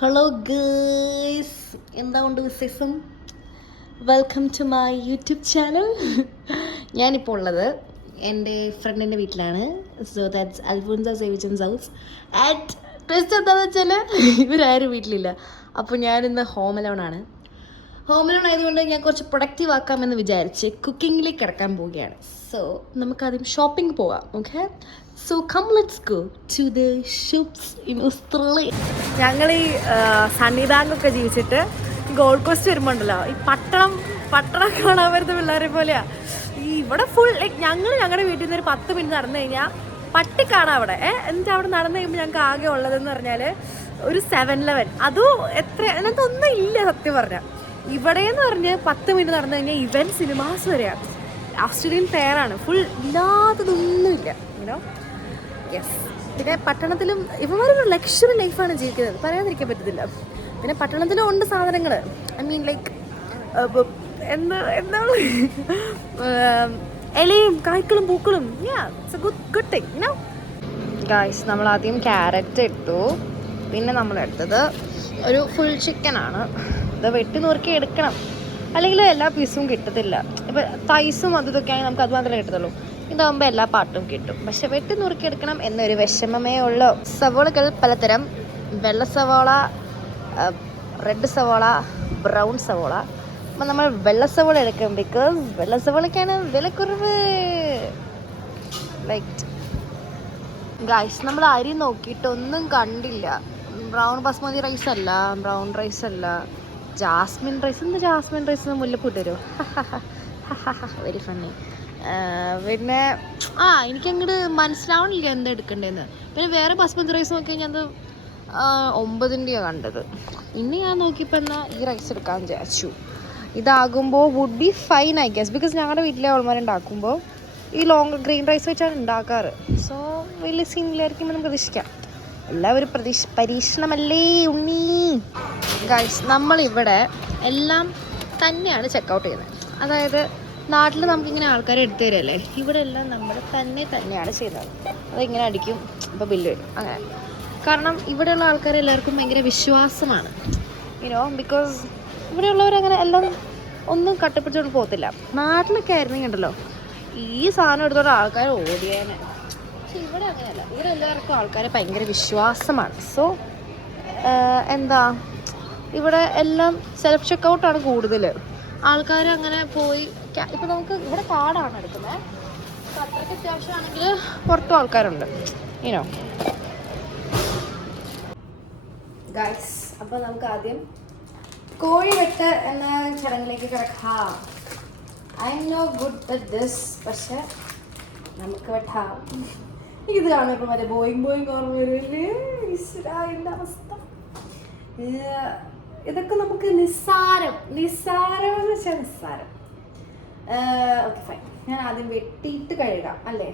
Hello guys, എന്താ വിശേഷം? Welcome to my YouTube channel. ഞാനിപ്പോൾ ഉള്ളത് എൻ്റെ ഫ്രണ്ടിൻ്റെ വീട്ടിലാണ്. So that's Alphonsa Savichan's house. And twist എന്താണെന്ന് വെച്ചാൽ ഇവരാരും വീട്ടിലില്ല. അപ്പോൾ ഞാനിന്ന് ഹോം അലോണാണ്. ഹോം അലോൺ ആയതുകൊണ്ട് ഞാൻ കുറച്ച് പ്രൊഡക്റ്റീവ് ആക്കാമെന്ന് വിചാരിച്ച് കുക്കിങ്ങിലേക്ക് കിടക്കാൻ പോവുകയാണ്. സോ നമുക്കാദ്യം ഷോപ്പിംഗ് പോകാം. Okay, so come let's go to the shops in Australia. ഞങ്ങൾ ഈ സണ്ണി ബാങ്കൊക്കെ ജീവിച്ചിട്ട് ഗോൾഡ് കോസ്റ്റ് വരുമ്പോണ്ടല്ലോ, ഈ പട്ടണം കാണാൻ വരുന്ന പിള്ളേരെ പോലെയാ. ഈ ഇവിടെ ഫുൾ ലൈക്ക് ഞങ്ങളുടെ വീട്ടിൽ നിന്ന് ഒരു 10 മിനിറ്റ് നടന്നു കഴിഞ്ഞാൽ പട്ടിക്കാടാ അവിടെ. എന്നിട്ട് അവിടെ നടന്നു കഴിയുമ്പോൾ ഞങ്ങൾക്ക് ആകെ ഉള്ളതെന്ന് പറഞ്ഞാൽ ഒരു 7-Eleven. അതും അതിനകത്ത് ഒന്നും ഇല്ല സത്യം പറഞ്ഞാൽ. ഇവിടെയെന്ന് പറഞ്ഞ് 10 മിനിറ്റ് നടന്നു കഴിഞ്ഞാൽ ഇവൻ സിനിമാസ് വരെയാണ്. ഓസ്ട്രേലിയൻ ഫെയറാണ്, ഫുൾ ഇല്ലാത്തതൊന്നുമില്ല. You know, yes. പിന്നെ പട്ടണത്തിലും ഇവന്മാരൊരു ലക്ഷറി ലൈഫാണ് ജീവിക്കുന്നത്, പറയാതിരിക്കാൻ പറ്റത്തില്ല. പിന്നെ പട്ടണത്തിലും ഉണ്ട് സാധനങ്ങൾ. ഐ മീൻ ലൈക്ക് എന്താണ് ഇലയും കായ്ക്കളും പൂക്കളും. It's A good thing, you know guys. നമ്മൾ ആദ്യം ക്യാരറ്റ് ഇട്ടു. പിന്നെ നമ്മൾ എടുത്തത് ഒരു ഫുൾ ചിക്കനാണ്. ഇത് വെട്ടി നുറുക്കി എടുക്കണം, അല്ലെങ്കിൽ എല്ലാ പീസും കിട്ടത്തില്ല. ഇപ്പം തൈസും ഇതൊക്കെ ആണെങ്കിൽ നമുക്ക് അത് മാത്രമേ കിട്ടത്തുള്ളൂ. ഇതാകുമ്പോൾ എല്ലാ പാട്ടും കിട്ടും, പക്ഷെ വെട്ടി നുറുക്കിയെടുക്കണം എന്നൊരു വിഷമമേ ഉള്ളൂ. സവോളകൾ പലതരം: വെള്ള സവോള, റെഡ് സവോള, ബ്രൗൺ സവോള. അപ്പം നമ്മൾ വെള്ള സവോള എടുക്കും, ബിക്കോസ് വെള്ള സവോളയ്ക്കാണ് വിലക്കുറവ്. ലൈക്ക് ഗൈസ്, നമ്മൾ അരി നോക്കിയിട്ടൊന്നും കണ്ടില്ല. ബ്രൗൺ ബസ്മതി റൈസ് അല്ല, ബ്രൗൺ റൈസ് അല്ല, ജാസ്മിൻ റൈസ്. എന്ത് ജാസ്മിൻ റൈസ്? മുല്ലപ്പൂ തരുമോ? Very funny. പിന്നെ എനിക്കങ്ങോട്ട് മനസ്സിലാവണില്ല എന്താ എടുക്കണ്ടേന്ന്. പിന്നെ വേറെ ബസ്മതി റൈസ് നോക്കി കഴിഞ്ഞാൽ അത് 9-ൻ്റെയാണ് കണ്ടത്. ഇനി ഞാൻ നോക്കിയപ്പോൾ എന്നാൽ ഈ റൈസ് എടുക്കാമെന്ന് വിചാരിച്ചു. ഇതാകുമ്പോൾ would be fine I guess, because ഞങ്ങളുടെ വീട്ടിലെ ആൾമാരുണ്ടാക്കുമ്പോൾ ഈ ലോങ് ഗ്രീൻ റൈസ് വെച്ചാണ് ഉണ്ടാക്കാറ്. സോ വലിയ സീനിലായിരിക്കും എന്ന് പ്രതീക്ഷിക്കാം. എല്ലാവരും പരീക്ഷണമല്ലേ ഉണ്ണി. ഗൈസ്, നമ്മളിവിടെ എല്ലാം തന്നെയാണ് ചെക്കൗട്ട് ചെയ്യുന്നത്. അതായത് നാട്ടിൽ നമുക്കിങ്ങനെ ആൾക്കാരെ എടുത്തു തരുമല്ലേ, ഇവിടെ എല്ലാം നമ്മൾ തന്നെയാണ് ചെയ്യുന്നത്. അതിങ്ങനെ അടിക്കും, ഇപ്പോൾ ബില്ല് വരും, അങ്ങനെ. കാരണം ഇവിടെയുള്ള ആൾക്കാരെ എല്ലാവർക്കും ഭയങ്കര വിശ്വാസമാണ്, യുനോ, ബിക്കോസ് ഇവിടെയുള്ളവരങ്ങനെ എല്ലാം ഒന്നും കട്ടപ്പിടിച്ചോണ്ട് പോകത്തില്ല. നാട്ടിലൊക്കെ ആയിരുന്നെങ്കിൽ ഉണ്ടല്ലോ ഈ സാധനം എടുത്തോണ്ട് ആൾക്കാർ ഓടിയേനെ. പക്ഷെ ഇവിടെ അങ്ങനെയല്ല, ഇവിടെ എല്ലാവർക്കും ആൾക്കാരെ ഭയങ്കര വിശ്വാസമാണ്. സോ ഇവിടെ എല്ലാം സെൽഫ് ചെക്കൗട്ടാണ് കൂടുതൽ. ആൾക്കാർ അങ്ങനെ പോയി ഇപ്പം നമുക്ക് ഇവിടെ കാർഡാണ് എടുക്കുന്നത്. അപ്പം അത്രയ്ക്ക് അത്യാവശ്യമാണെങ്കിൽ പുറത്തും ആൾക്കാരുണ്ട്, യുനോ ഗൈസ്. അപ്പോൾ നമുക്ക് ആദ്യം കോഴി വെട്ട് എന്ന ചടങ്ങിലേക്ക് കിടക്കാം. I am no good with this, പക്ഷെ നമുക്ക് വെട്ടാം. ഇത് കാണുമ്പോൾ മറ്റേ ബോയിങ് ഓർമ്മ വരുമല്ലേ? എൻ്റെ അവസ്ഥ. ഇതൊക്കെ നമുക്ക് നിസ്സാരം എന്ന് വെച്ചാൽ നിസ്സാരം. ഓക്കെ ഫൈൻ, ഞാൻ ആദ്യം വെട്ടിയിട്ട് കഴുകാം അല്ലേ,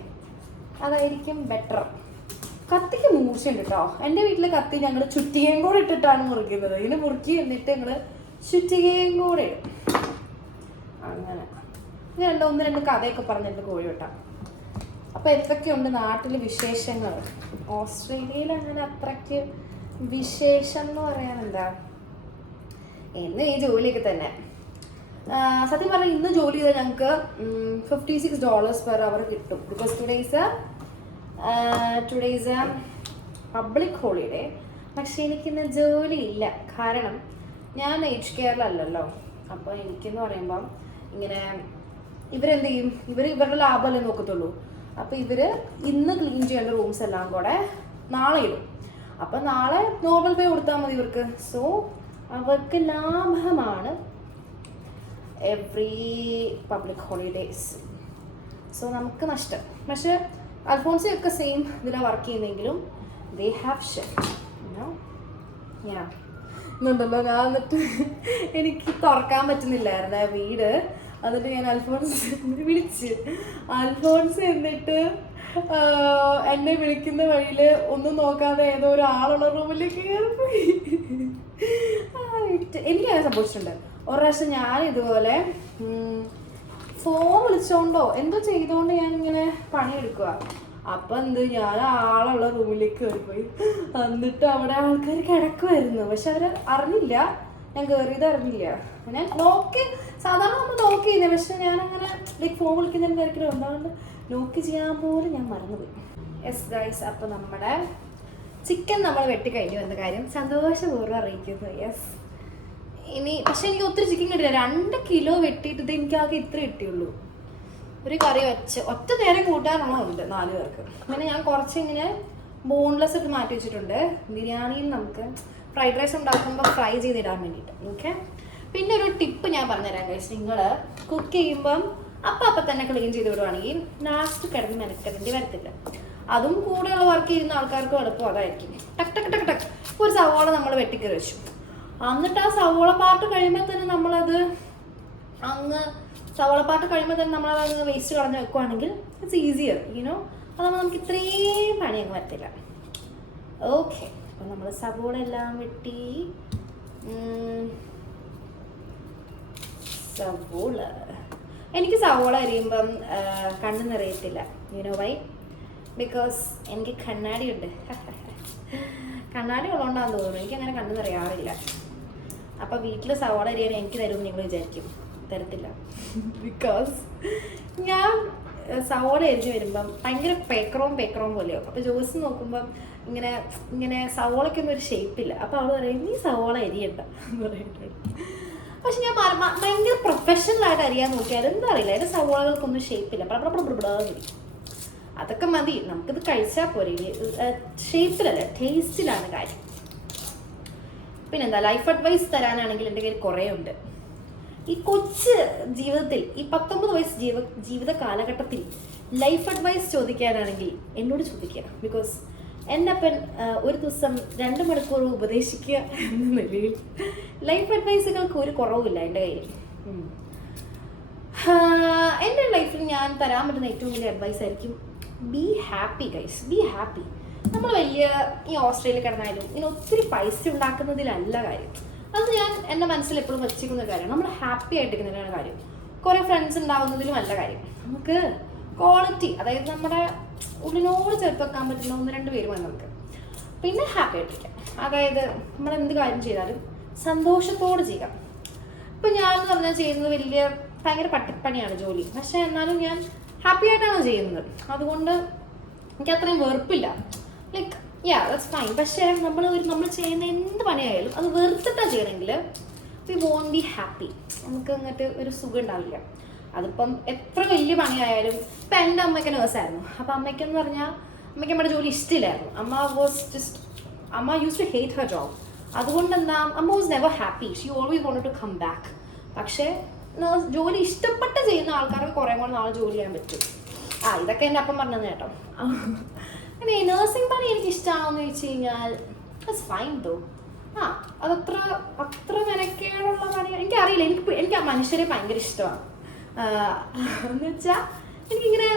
അതായിരിക്കും ബെറ്റർ. കത്തിക്ക് മൂർച്ചയുണ്ട് കേട്ടോ. എൻ്റെ വീട്ടിലെ കത്തി ഞങ്ങൾ ചുറ്റികയും കൂടെ ഇട്ടിട്ടാണ് മുറിക്കുന്നത്. ഇതിന് മുറുക്കി എന്നിട്ട് ഞങ്ങൾ ചുറ്റികയും കൂടെ ഇടും. അങ്ങനെ ഞാൻ ഒന്ന് രണ്ട് കഥയൊക്കെ പറഞ്ഞിട്ട് കോഴി വെട്ടാം. അപ്പോൾ എന്തൊക്കെയുണ്ട് നാട്ടിൽ വിശേഷങ്ങൾ? ഓസ്ട്രേലിയയിൽ അങ്ങനെ അത്രയ്ക്ക് വിശേഷം എന്ന് പറയാൻ എന്താ, ഇന്ന് ഈ ജോലിയൊക്കെ തന്നെ. സത്യം പറഞ്ഞാൽ ഇന്ന് ജോലി ചെയ്താൽ ഞങ്ങൾക്ക് $56 per hour കിട്ടും. Because today is A public holiday. പക്ഷെ എനിക്കിന്ന് ജോലി ഇല്ല. കാരണം ഞാൻ ഏജ് കെയറിലല്ലല്ലോ. അപ്പോൾ എനിക്കെന്ന് പറയുമ്പം ഇങ്ങനെ ഇവരെന്ത് ചെയ്യും, ഇവരുടെ ലാഭമല്ലേ നോക്കത്തുള്ളൂ. അപ്പോൾ ഇവർ ഇന്ന് ക്ലീൻ ചെയ്യേണ്ട റൂംസ് എല്ലാം കൂടെ നാളെ ഇടും. അപ്പം നാളെ നോർമൽ പേ കൊടുത്താൽ മതി ഇവർക്ക്. സോ അവർക്ക് ലാഭമാണ് എവ്രി പബ്ലിക് ഹോളിഡേയ്സ്. സോ നമുക്ക് നഷ്ടം. പക്ഷെ അൽഫോൺസയൊക്കെ സെയിം ഇതിലാണ് വർക്ക് ചെയ്യുന്നെങ്കിലും ദേ ഹാവ് ഷിഫ്റ്റ്. എന്നുണ്ടല്ലോ, ഞാൻ എന്നിട്ട് എനിക്ക് തുറക്കാൻ പറ്റുന്നില്ലായിരുന്നു ആ വീട്. എന്നിട്ട് ഞാൻ അൽഫോൺസ് എന്നിട്ട് എന്നെ വിളിക്കുന്ന വഴിയിൽ ഒന്നും നോക്കാതെ ഏതോ ഒരാളുള്ള റൂമിലേക്ക് കയറിപ്പോയി. എനിക്കങ്ങനെ സംഭവിച്ചിട്ടുണ്ട്. ഒരു പ്രാവശ്യം ഞാൻ ഇതുപോലെ ഫോൺ വിളിച്ചോണ്ടോ എന്തോ ചെയ്തോണ്ട് ഞാനിങ്ങനെ പണിയെടുക്കുക. അപ്പം ഞാൻ ആളുള്ള റൂമിലേക്ക് കയറിപ്പോയി. എന്നിട്ട് അവിടെ ആൾക്കാർ കിടക്കുമായിരുന്നു, പക്ഷെ അവർ അറിഞ്ഞില്ല, ഞാൻ കയറിയത് അറിഞ്ഞില്ല. ഞാൻ നോക്കി, സാധാരണ നമ്മൾ നോക്ക് ചെയ്യുന്നത്, പക്ഷെ ഞാനങ്ങനെ ലൈക്ക് ഫോൺ വിളിക്കുന്നതിന് കാര്യത്തിൽ ഉണ്ടാവുകൊണ്ട് നോക്കി ചെയ്യാൻ പോലും ഞാൻ മറന്നുപോയി. യെസ് ഗൈസ്, അപ്പോൾ നമ്മുടെ ചിക്കൻ നമ്മൾ വെട്ടിക്കഴിഞ്ഞു എന്ന കാര്യം സന്തോഷപൂർവ്വം അറിയിക്കുന്നു. യെസ്, ഇനി പക്ഷെ എനിക്ക് ഒത്തിരി ചിക്കൻ കിട്ടില്ല. 2 കിലോ വെട്ടിയിട്ട് എനിക്ക് ആകെ ഇത്ര കിട്ടിയുള്ളൂ. ഒരു കറി വെച്ച് ഒറ്റ നേരം കൂട്ടാനുള്ളതുണ്ട് 4 പേർക്ക്. അങ്ങനെ ഞാൻ കുറച്ച് ഇങ്ങനെ ബോൺലെസ് ഇട്ട് മാറ്റി വെച്ചിട്ടുണ്ട്. ബിരിയാണിയിൽ നമുക്ക് ഫ്രൈഡ് റൈസ് ഉണ്ടാക്കുമ്പോൾ ഫ്രൈ ചെയ്തിടാൻ വേണ്ടിയിട്ട്. ഓക്കെ, പിന്നെ ഒരു ടിപ്പ് ഞാൻ പറഞ്ഞുതരാം ഗൈസ്. നിങ്ങൾ കുക്ക് ചെയ്യുമ്പം അപ്പം തന്നെ ക്ലീൻ ചെയ്ത് വിടുവാണെങ്കിൽ ലാസ്റ്റ് കിടന്ന് മെനക്കെടേണ്ടി വരത്തില്ല. അതും കൂടെയുള്ള വർക്ക് ചെയ്യുന്ന ആൾക്കാർക്കും എളുപ്പം അതായിരിക്കും. ടക്ക് ടക്ക് ടക്ക് ടക്ക് ഒരു സവോള നമ്മൾ വെട്ടിക്കറി വെച്ചു. എന്നിട്ട് ആ സവോള പാർട്ട് കഴിയുമ്പോൾ തന്നെ നമ്മളത് നമ്മളത് വേസ്റ്റ് കളഞ്ഞ് വെക്കുവാണെങ്കിൽ ഇറ്റ്സ് ഈസിയർ, യുനോ. അതാകുമ്പോൾ നമുക്ക് ഇത്രയും പണി അങ്ങ് വരത്തില്ല. ഓക്കെ, അപ്പോൾ നമ്മൾ സവോള എല്ലാം വെട്ടി. സവോള എനിക്ക് സവോള അരിയുമ്പം കണ്ണ് നിറയത്തില്ല. You know Y? ബിക്കോസ് എനിക്ക് കണ്ണാടി ഉണ്ട്. കണ്ണാടി ഉള്ളതുകൊണ്ടാണെന്ന് തോന്നുന്നു എനിക്കങ്ങനെ കണ്ണ് നിറയാറില്ല. അപ്പം വീട്ടിൽ സവോള അരിയാൻ എനിക്ക് തരുമെന്ന് നിങ്ങൾ വിചാരിക്കും. തരത്തില്ല. ബിക്കോസ് ഞാൻ സവോള അരിഞ്ഞ് വരുമ്പം ഭയങ്കര പേക്കറോം പോലെയാവും. അപ്പോൾ ജോസ് നോക്കുമ്പം ഇങ്ങനെ സവോളയ്ക്കൊന്നും ഒരു ഷേപ്പില്ല. അപ്പോൾ അവൾ പറയും നീ സവോള അരിയണ്ട എന്ന് പറഞ്ഞിട്ടുണ്ട്. പക്ഷെ ഞാൻ ഭയങ്കര പ്രൊഫഷണലായിട്ട് അരിയാൻ നോക്കിയാൽ എന്താ അറിയില്ല, എൻ്റെ സവോളകൾക്കൊന്നും ഷേപ്പില്ല. പടപടപടപടാന്നിരിക്കും. അതൊക്കെ മതി, നമുക്കിത് കഴിച്ചാൽ പോരെ. ഷേപ്പിലല്ല, ടേസ്റ്റിലാണ് കാര്യം. പിന്നെന്താ, ലൈഫ് അഡ്വൈസ് തരാനാണെങ്കിൽ എൻ്റെ കയ്യിൽ കുറേ ഉണ്ട്. ഈ കൊച്ചു ജീവിതത്തിൽ, ഈ 19 വയസ്സ് ജീവിത കാലഘട്ടത്തിൽ ലൈഫ് അഡ്വൈസ് ചോദിക്കാനാണെങ്കിൽ എന്നോട് ചോദിക്കുക. ബിക്കോസ് എൻ്റെ അപ്പൻ ഒരു ദിവസം 2 മണിക്കൂർ ഉപദേശിക്കുക എന്ന നിലയിൽ ലൈഫ് അഡ്വൈസുകൾക്ക് ഒരു കുറവുമില്ല എൻ്റെ കയ്യിൽ. എൻ്റെ ലൈഫിൽ ഞാൻ തരാൻ പറ്റുന്ന ഏറ്റവും വലിയ അഡ്വൈസ് ആയിരിക്കും be happy guys, be happy. നമ്മൾ വലിയ ഈ ഓസ്ട്രേലിയ കിടന്നാലും ഇങ്ങനെ ഒത്തിരി പൈസ ഉണ്ടാക്കുന്നതിലല്ല കാര്യം. അത് ഞാൻ എൻ്റെ മനസ്സിൽ എപ്പോഴും വച്ചിരിക്കുന്ന കാര്യമാണ്. നമ്മൾ ഹാപ്പി ആയിട്ടിരിക്കുന്നതിനാണ് കാര്യം. കുറേ ഫ്രണ്ട്സ് ഉണ്ടാകുന്നതിലും നല്ല കാര്യം. നമുക്ക് ക്വാളിറ്റി, അതായത് നമ്മുടെ ഉള്ളിനോട് ചേർത്ത് വെക്കാൻ പറ്റുന്ന 1-2 പേര് മതി നമുക്ക്. പിന്നെ ഹാപ്പി ആയിട്ടിരിക്കാം. അതായത് നമ്മൾ എന്ത് കാര്യം ചെയ്താലും സന്തോഷത്തോടെ ചെയ്യാം. ഇപ്പം ഞാനെന്ന് പറഞ്ഞാൽ ചെയ്യുന്നത് ഭയങ്കര പട്ടിപ്പണിയാണ് ജോലി. പക്ഷെ എന്നാലും ഞാൻ ഹാപ്പി ആയിട്ടാണ് ചെയ്യുന്നത്. അതുകൊണ്ട് എനിക്ക് അത്രയും വെറുപ്പില്ല. Like that's fine. പക്ഷേ നമ്മൾ ചെയ്യുന്ന എന്ത് പണിയായാലും അത് വെറുത്തിട്ടാണ് ചെയ്യണമെങ്കിൽ വി വോണ്ട് ബി ഹാപ്പി. നമുക്ക് അങ്ങോട്ട് ഒരു സുഖം ഉണ്ടാവില്ല. അതിപ്പം എത്ര വലിയ പണിയായാലും. ഇപ്പം എൻ്റെ അമ്മയ്ക്ക് നേഴ്സായിരുന്നു. അപ്പം അമ്മയ്ക്കെന്ന് പറഞ്ഞാൽ അമ്മയ്ക്ക് നമ്മുടെ ജോലി ഇഷ്ടമില്ലായിരുന്നു. അമ്മ used to hate her job. അതുകൊണ്ട് എന്താ, അമ്മ was never happy. She always wanted to come back. പക്ഷേ ജോലി ഇഷ്ടപ്പെട്ട് ചെയ്യുന്ന ആൾക്കാർക്ക് കുറേ കൂടെ നാളെ ജോലി ചെയ്യാൻ പറ്റും. ഇതൊക്കെ എൻ്റെ അപ്പം പറഞ്ഞത് കേട്ടോ. അങ്ങനെ നേഴ്സിംഗ് പണി എനിക്ക് ഇഷ്ടമാണെന്ന് ചോദിച്ചു കഴിഞ്ഞാൽ ഇറ്റ്സ് ഫൈൻ ദോ. അത്ര മെനക്കേടുള്ള പണി എനിക്കറിയില്ല. എനിക്ക് ആ മനുഷ്യരെ ഭയങ്കര ഇഷ്ടമാണ്. എന്ന് വെച്ചാൽ എനിക്കിങ്ങനെ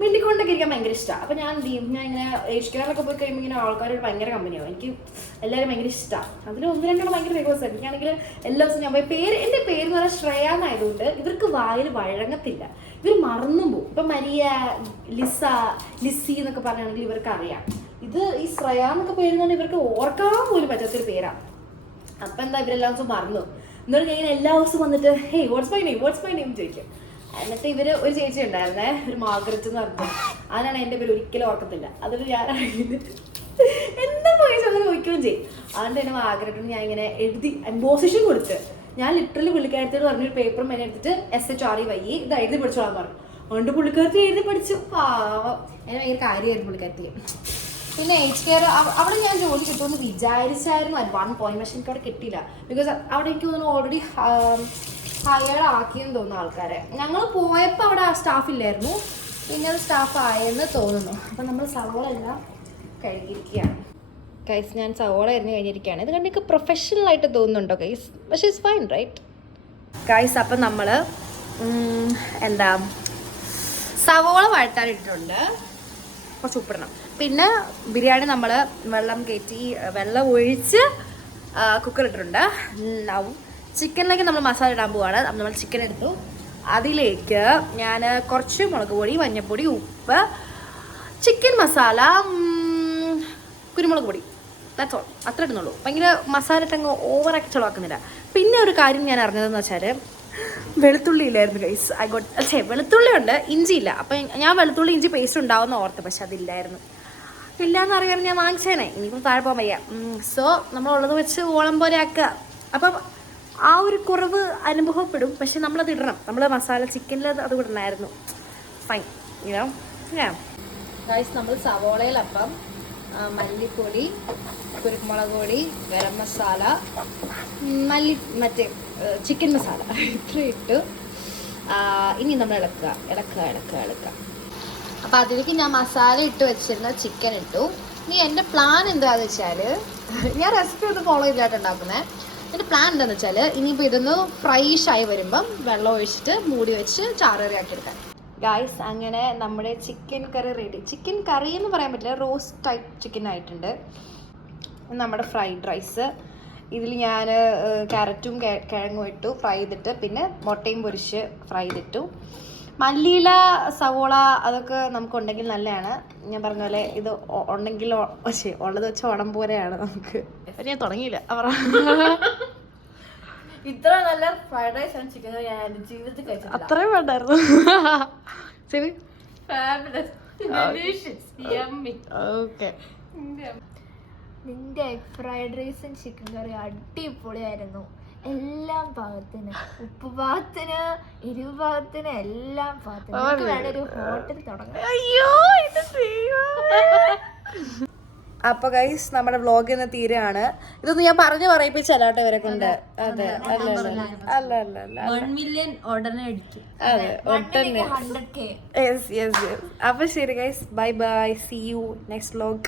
മിണ്ടിക്കൊണ്ടൊക്കെ ഇരിക്കാൻ ഭയങ്കര ഇഷ്ടമാണ്. അപ്പോൾ ഞാൻ ഇങ്ങനെ ഏജ് കെയറിലൊക്കെ പോയി കഴിയുമ്പോൾ ഇങ്ങനെ ആൾക്കാരോട് ഭയങ്കര കമ്പനിയാവും. എനിക്ക് എല്ലാവരും ഭയങ്കര ഇഷ്ടമാണ്. അതിൽ 1-2 ഭയങ്കര ഫേമസ് ആണ്. എനിക്കാണെങ്കിൽ എല്ലാ ദിവസവും ഞാൻ പോയി എൻ്റെ പേര് എന്ന് പറഞ്ഞാൽ ശ്രേയ എന്നായതുകൊണ്ട് ഇവർക്ക് വായിൽ വഴങ്ങത്തില്ല. ഇവർ മറന്നും പോകും. ഇപ്പം മരിയ, ലിസി എന്നൊക്കെ പറയുകയാണെങ്കിൽ ഇവർക്ക് അറിയാം. ഈ ശ്രേയ എന്നൊക്കെ പേരുന്നാണ് ഇവർക്ക് ഓർക്കാൻ പോലും പറ്റാത്തൊരു പേരാണ്. അപ്പം എന്താ, ഇവരെല്ലാം ദിവസവും മറന്നു. എന്നിട്ട് ഞാൻ എല്ലാ ദിവസവും വന്നിട്ട് ഹേയ് വാട്ട്സ് മൈ നെയിം ചോദിക്കും. എന്നിട്ട് ഒരു ചേച്ചി ഉണ്ടായിരുന്നേ, ഒരു മാർഗരറ്റ് എന്ന് പറഞ്ഞു. അതിനാണ് എൻ്റെ പേര് ഒരിക്കലും ഓർക്കത്തില്ല. അതൊരു ഞാനാണെങ്കിൽ എന്താ പൈസ അങ്ങനെ ചോദിക്കുകയും ചെയ്യും. അതുകൊണ്ട് തന്നെ മാർഗരറ്റിന് ഞാൻ ഇങ്ങനെ എഴുതി എംബോസിഷൻ കൊടുത്ത് ഞാൻ ലിറ്ററലി പുള്ളിക്കാരത്തോട് പറഞ്ഞൊരു പേപ്പർ മെനെ എടുത്തിട്ട് SHREY ഇത് എഴുതി പഠിച്ചോളാൻ പറഞ്ഞു. അതുകൊണ്ട് പുള്ളിക്കാരത്തി എഴുതി പഠിച്ചു. എന്നെ ഭയങ്കര കാര്യമായിരുന്നു പുള്ളിക്കാരത്തി. പിന്നെ ഏജ് കെയർ അവിടെ ഞാൻ ജോലി കിട്ടുമെന്ന് വിചാരിച്ചായിരുന്നു at one point. പക്ഷെ എനിക്ക് അവിടെ കിട്ടിയില്ല. ബിക്കോസ് അവിടെ എനിക്ക് തോന്നുന്നു ഓൾറെഡി ഹയർഡ് ആക്കിയെന്ന് തോന്നുന്നു ആൾക്കാരെ. ഞങ്ങൾ പോയപ്പോൾ അവിടെ ആ സ്റ്റാഫ് ഇല്ലായിരുന്നു. പിന്നെ അത് സ്റ്റാഫ് ആയെന്ന് തോന്നുന്നു. അപ്പം നമ്മൾ സവോള എല്ലാം കഴുകിയിരിക്കുകയാണ് ഗൈസ്. ഞാൻ സവോള അരിഞ്ഞ് കഴിഞ്ഞിരിക്കുകയാണ്. ഇത് കണ്ട് എനിക്ക് പ്രൊഫഷണലായിട്ട് തോന്നുന്നുണ്ടോ ഗൈസ്? പക്ഷേ ഇറ്റ്സ് ഫൈൻ റൈറ്റ് ഗൈസ്. അപ്പം നമ്മൾ സവോള വഴറ്റാനിട്ടുണ്ട്. കുറച്ച് ഉപ്പിടണം. പിന്നെ ബിരിയാണി നമ്മൾ വെള്ളം ഒഴിച്ച് കുക്കറിട്ടിട്ടുണ്ട്. ചിക്കനിലേക്ക് നമ്മൾ മസാല ഇടാൻ പോവാണ്. നമ്മൾ ചിക്കൻ എടുത്തു. അതിലേക്ക് ഞാൻ കുറച്ച് മുളക് പൊടി, മഞ്ഞൾപ്പൊടി, ഉപ്പ്, ചിക്കൻ മസാല, കുരുമുളക് പൊടി, ദാറ്റ്സ് ഓൾ. അത്ര ഇടുന്നുള്ളൂ. ഭയങ്കര മസാല ഇട്ടങ്ങ് ഓവറാക്കി ചിലവാക്കുന്നില്ല. പിന്നെ ഒരു കാര്യം ഞാൻ അറിഞ്ഞതെന്ന് വെച്ചാൽ വെളുത്തുള്ളി ഇല്ലായിരുന്നു ഗൈസ്. വെളുത്തുള്ളി ഉണ്ട്, ഇഞ്ചി ഇല്ല. അപ്പം ഞാൻ വെളുത്തുള്ളി ഇഞ്ചി പേസ്റ്റ് ഉണ്ടാവുമെന്ന് ഓർത്ത്, പക്ഷെ അതില്ലായിരുന്നു. ഇല്ലയെന്ന് അറിയാൻ ഞാൻ വാങ്ങിച്ചേനെ. ഇനിയിപ്പം താഴെ പോകാൻ വയ്യ. സോ നമ്മളുള്ളത് വെച്ച് ഓളം പോലെ ആക്കുക. അപ്പം ആ ഒരു കുറവ് അനുഭവപ്പെടും, പക്ഷെ നമ്മളത് ഇടണം. നമ്മൾ മസാല ചിക്കനിൽ അത് ഇടണമായിരുന്നു. ഫൈൻ. ഗൈസ്, നമ്മൾ സവോളയിലപ്പം മല്ലിപ്പൊടി, കുരുമുളക് പൊടി, ഗരം മസാല, മറ്റേ ചിക്കൻ മസാല ഇത്ര ഇട്ടു. ഇനി നമ്മൾ ഇളക്കുക. അപ്പോൾ അതിലേക്ക് ഞാൻ മസാല ഇട്ട് വെച്ചിരുന്ന ചിക്കൻ ഇട്ടു. ഇനി എൻ്റെ പ്ലാൻ എന്താണെന്ന് വെച്ചാൽ, ഞാൻ റെസിപ്പി ഒന്ന് ഫോളോ ചെയ്തിട്ട് ഉണ്ടാക്കുന്നത്. എൻ്റെ പ്ലാൻ എന്താണെന്ന് വെച്ചാൽ, ഇനിയിപ്പോൾ ഇതൊന്ന് ഫ്രൈഷായി വരുമ്പം വെള്ളം ഒഴിച്ചിട്ട് മൂടി വെച്ച് ചാറുകറി ആക്കിയെടുക്കാൻ. ഗായ്സ്, അങ്ങനെ നമ്മുടെ ചിക്കൻ കറി റെഡി. ചിക്കൻ കറി എന്ന് പറയാൻ പറ്റില്ല, റോസ്റ്റ് ടൈപ്പ് ചിക്കൻ ആയിട്ടുണ്ട്. നമ്മുടെ ഫ്രൈഡ് റൈസ്, ഇതിൽ ഞാൻ ക്യാരറ്റും കിഴങ്ങും ഇട്ടു ഫ്രൈ ചെയ്തിട്ട്, പിന്നെ മുട്ടയും പൊരിച്ച് ഫ്രൈ ചെയ്തിട്ടു. മല്ലിയില, സവോള അതൊക്കെ നമുക്കുണ്ടെങ്കിൽ നല്ലതാണ്. ഞാൻ പറഞ്ഞ പോലെ ഇത് ഉണ്ടെങ്കിൽ ഉള്ളത് വെച്ച് ഓണം പോലെയാണ് നമുക്ക്. ഞാൻ തുടങ്ങിയില്ല. ഇത്ര നല്ല ഫ്രൈഡ് റൈസ് ആണ് ചിക്കൻ കറി ഞാൻ എൻ്റെ ജീവിതത്തിൽ കഴിച്ചിട്ടില്ല. അത്രയും വേണ്ടായിരുന്നു. ശരി, ഓക്കെ. നിന്റെ ഫ്രൈഡ് റൈസും ചിക്കൻ കറി അടിപൊളിയായിരുന്നു. എല്ലാം പാകത്തിന്, ഉപ്പ് പാകത്തിന്, എരിവ് പാകത്തിന്, എല്ലാം പാകത്തിന്. വേണ്ട ഒരു ഹോട്ടൽ തുടങ്ങാം. അയ്യോ, അപ്പൊ ഗൈസ്, നമ്മുടെ വ്ളോഗ് ഇന്ന് തീരെയാണ്. ഇതൊന്നും ഞാൻ പറഞ്ഞു പറയിപ്പിച്ചല്ല കേട്ടോ ഇവരെ കൊണ്ട്. അതെ, അല്ല 1 മില്യൺ ഉടനെ അടിക്കും. അതെ, ഒട്ടന്നെ. 100K. യെസ്. അപ്പൊ ശരി guys, bye bye, see you next vlog.